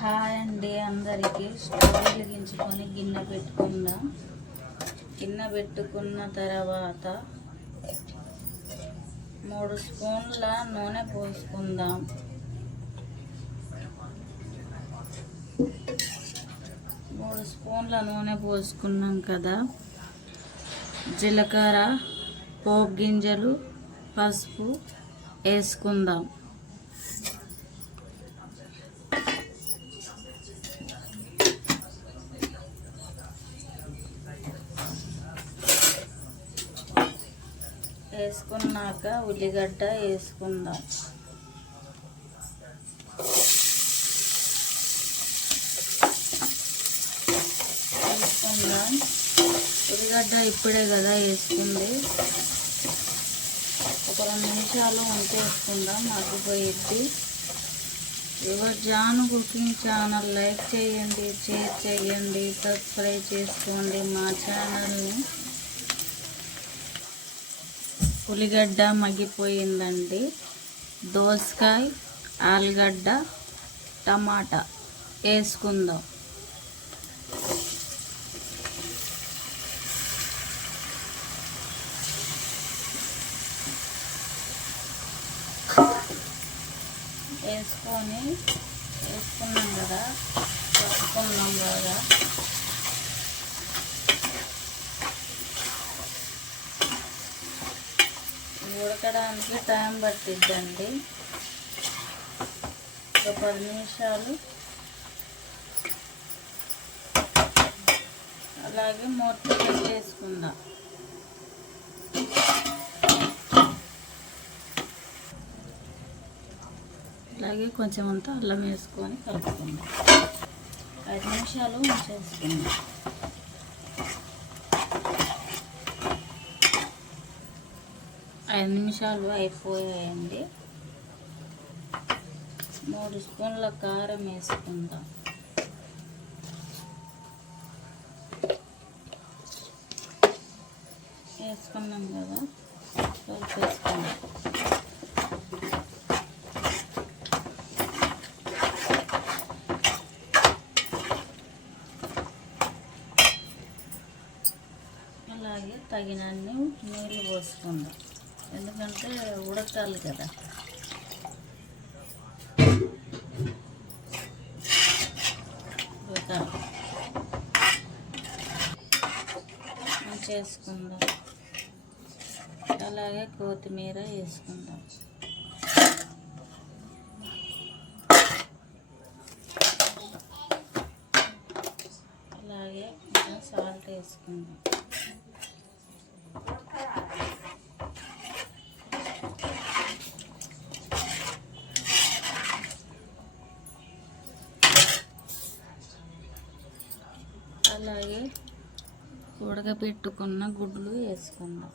Hi అండి అందరికీ stove వెలిగించుకొని గిన్నె పెట్టుకుందాం. గిన్నె పెట్టుకున్న తర్వాత మూడు స్పూన్ల నూనె పోసుకుందాం. మూడు స్పూన్ల నూనె పోసుకున్నాం కదా. జీలకర్ర పోపు గింజలు పసుపు వేసుకుందాం. వేసుకున్నాక ఉల్లిగడ్డ వేసుకుందాం. వేసుకుందాం. ఉల్లిగడ్డ ఇప్పుడే కదా వేసుకుంది. ఒక రెండు నిమిషాలు ఉంటే వేసుకుందాం మగ్గిపోయిద్ది your Janu cooking channel like చేయండి షేర్ చేయండి సబ్స్క్రైబ్ చేసుకోండి మా ఛానల్ని. ఉల్లిగడ్డ మగ్గిపోయిందండి. దోసకాయ ఆలుగడ్డ టమాటా వేసుకుందాం. వేసుకొని వేసుకున్నాం కదా కలుపుకున్నాం కదా. ఉడకడానికి టైం పట్టిద్దండి. ఒక పది నిమిషాలు. అలాగే మూత వేసుకుందాం అలాగే కొంచెం అంతా అల్లం వేసుకొని కలుపుకుందాం. ఐదు నిమిషాలు ఉంచేసుకుందాం. ఐదు నిమిషాలు అయిపోయాయండి. మూడు స్పూన్ల కారం వేసుకుందాం. వేసుకున్నాం కదా కలిపేసుకుందాం అలాగే తగినన్ని నీళ్ళు పోసుకుందాం. ఎందుకంటే ఉడకాలి కదా. చేసుకుందాం. అలాగే కొత్తిమీర వేసుకుందాం. అలాగే సాల్ట్ వేసుకుందాం. అలాగే ఉడకబెట్టుకున్న గుడ్లు వేసుకుందాం.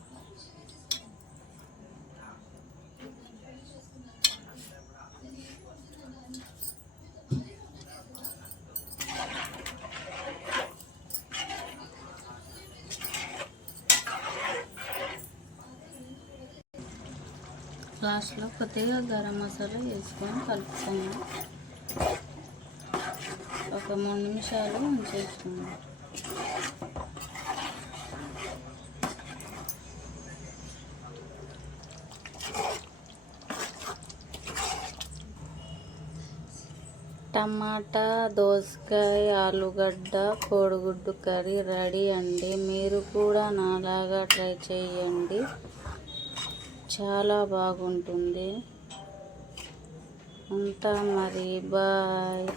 లాస్ట్లో కొద్దిగా గరం మసాలా వేసుకొని కలుపుకుందాం. ఒక మూడు నిమిషాలు ఉంచేసుకుందాం. టమాటా దోసకాయ ఆలుగడ్డ కోడిగుడ్డు కర్రీ రెడీ అండి. మీరు కూడా నాలాగా ట్రై చేయండి. చాలా బాగుంటుంది. ఉంటా మరి బాయ్.